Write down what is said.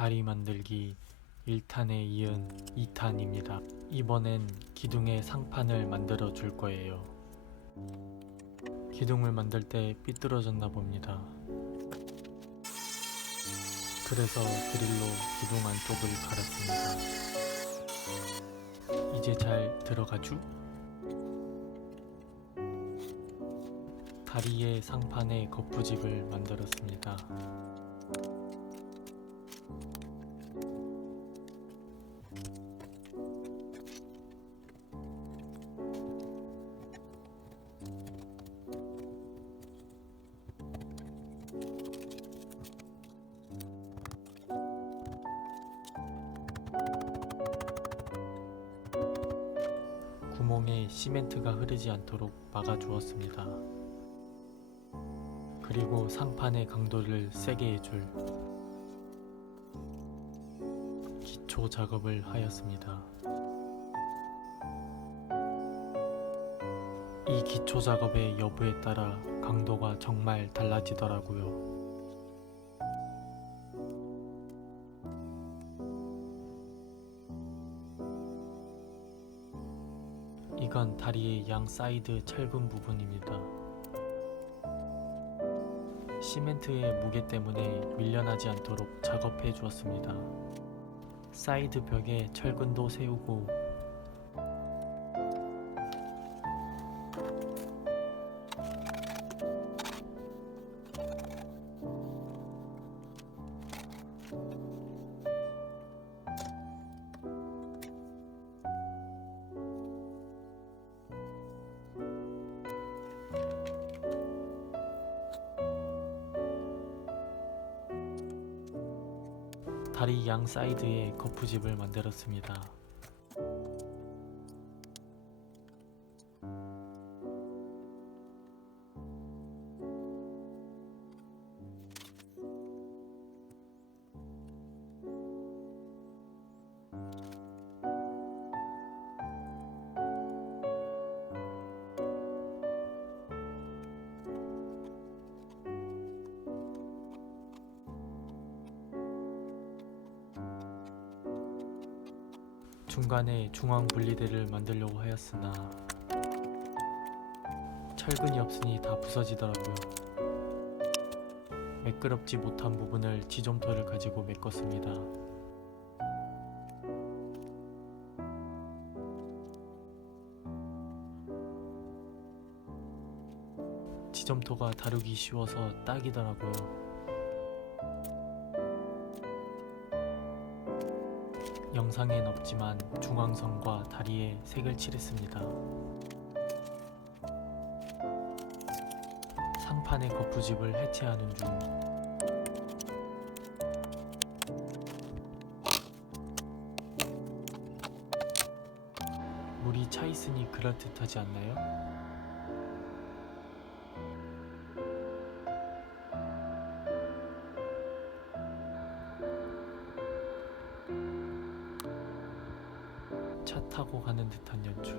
다리 만들기 1탄에 이은 2탄입니다. 이번엔 기둥에 상판을 만들어 줄 거예요. 기둥을 만들 때 삐뚤어졌나 봅니다. 그래서 드릴로 기둥 안쪽을 갈았습니다. 이제 잘 들어가죠? 다리의 상판에 거푸집을 만들었습니다. 구멍에 시멘트가 흐르지 않도록 막아주었습니다. 그리고 상판의 강도를 세게 해줄 기초 작업을 하였습니다. 이 기초 작업의 여부에 따라 강도가 정말 달라지더라고요. 이건 다리의 양 사이드 철근 부분입니다. 시멘트의 무게 때문에 밀려나지 않도록 작업해 주었습니다. 사이드 벽에 철근도 세우고 다리 양 사이드에 거푸집을 만들었습니다. 중간에 중앙 분리대를 만들려고 하였으나 철근이 없으니 다 부서지더라고요. 매끄럽지 못한 부분을 지점토를 가지고 메꿨습니다. 지점토가 다루기 쉬워서 딱이더라고요. 영상엔 없지만 중앙선과 다리에 색을 칠했습니다. 상판의 거푸집을 해체하는 중 물이 차 있으니 그럴듯하지 않나요? 차 타고 가는 듯한 연출.